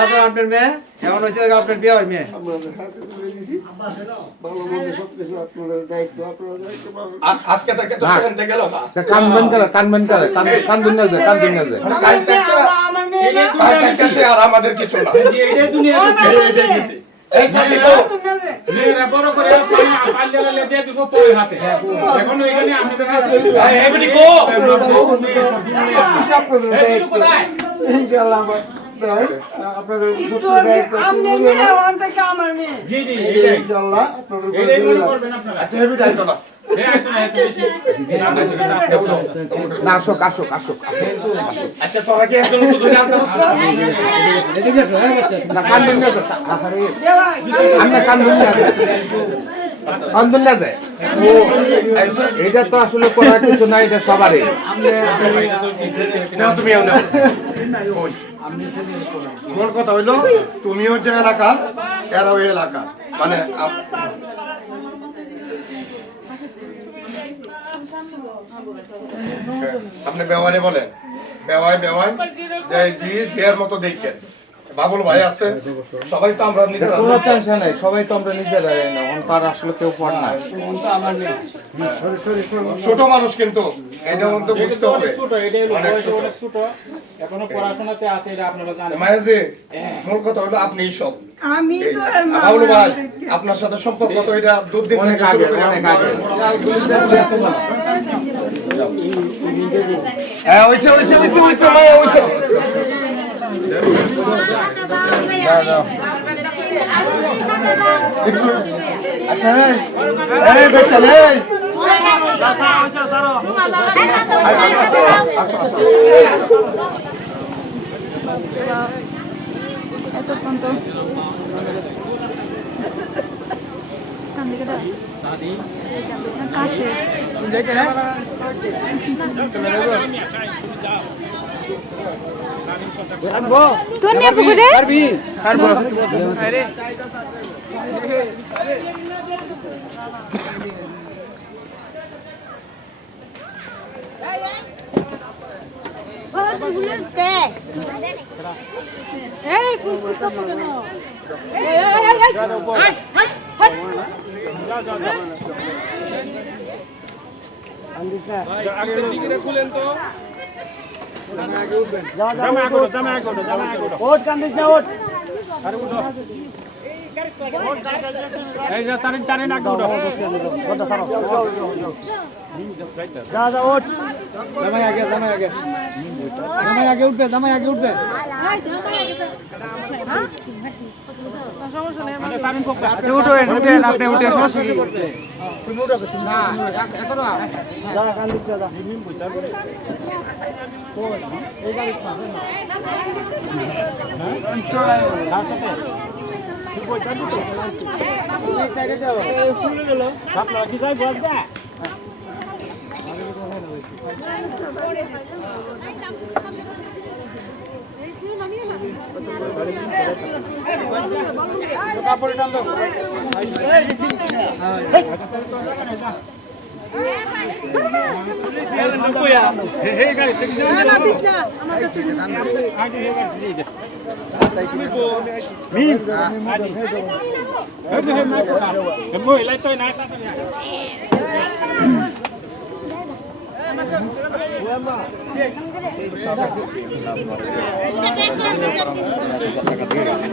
আছে আপনার মেয়ে এমন হয়েছে আপনার বিয়ে হয় মেয়ে আজকে থেকে তো সেখান থেকে গেল না কান্দুন না যায় কাল থেকে আর আমাদের কিছু না এই সাথে মেয়েরা বড় করে পাল্লে লালে দিয়ে দিব পয় হাতে এখন ওইখানে আপনাদের এমনি কো ইনশাআল্লাহ আপনাদের জি জি ইনশাআল্লাহ আপনাদের এইটাই করবেন আপনারা আচ্ছা হেবি যাইতো না আসুক আচ্ছা তোরা কি একজন শুধু জানতে পারছ না এদিকে এসো হ্যাঁ বাচ্চা কান্দুন না যায় আমরা কান্দুন না যায় এটা তো আসলে করার কিছু না এটা সবারই নাও তুমিও নাও মোর কথা হইলো তুমিও যে এলাকা এরাও এই এলাকা মানে আপনি বেওয়ারে বলেন বেওয়ায় যে জি জিয়ার মতো দেখছেন বাবুল ভাই আছে সবাই তো আমরা নিজেরা কোনো টেনশন নাই সবাই তো আমরা নিজেরা না তার আসলে কেউ পড় না ছোট মানুষ কিন্তু এটা কিন্তু বুঝতে হবে ছোট এটাই অনেক ছোট এখনো পড়াশোনাতে আছে এটা আপনারা জানেন মায়াজি মোর কথা হলো আপনি সব আমি তো আর বাবুল ভাই আপনার সাথে সম্পর্ক তো এটা দুদিন অনেক থেকে আগে শুরু করে অনেক আগে হ্যাঁ ওইছে মায়া ওইছে আচ্ছা এই বেটা এই এতক্ষণ তো কাশে তোর নিয়ে পুকুরে এই ফুল ছিটা কেন আগে দিকে খুলেন তো ওট কান্দিস না ওট আরে উঠো এই যা টানেন আগে উঠো ওটা সারো যা ওট জামাই আগে উঠবে আচ্ছা উঠেন আপনি উঠে সমস্যা কি তুমি উঠো না এখনো যা কান্দিস যা এই গাড়ি পাবে না হ্যাঁ চড়াই রাস্তাতে তুই কইতা দিত এই সাইডে যাও খুলে গেল আপনারা কি যাই বস দা কাপড় টান দাও এই যে চিনি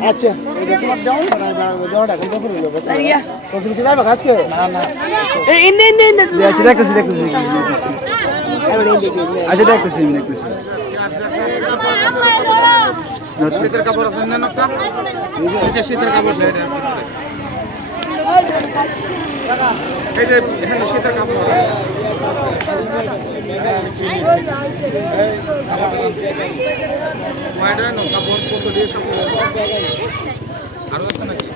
আচ্ছা এটা তোমার দাও দাওটা কত করে যাবে কত কি যাবে আজকে না এই ইন্দে দেখতেছি আচ্ছা দেখতেছি শীতের কাপড় আছে না একটা এই যে শীতের কাপড় নেই এই যে এখানে শীতের কাপড় কাপড় কত দিয়ে কাপড় আরো আছে নাকি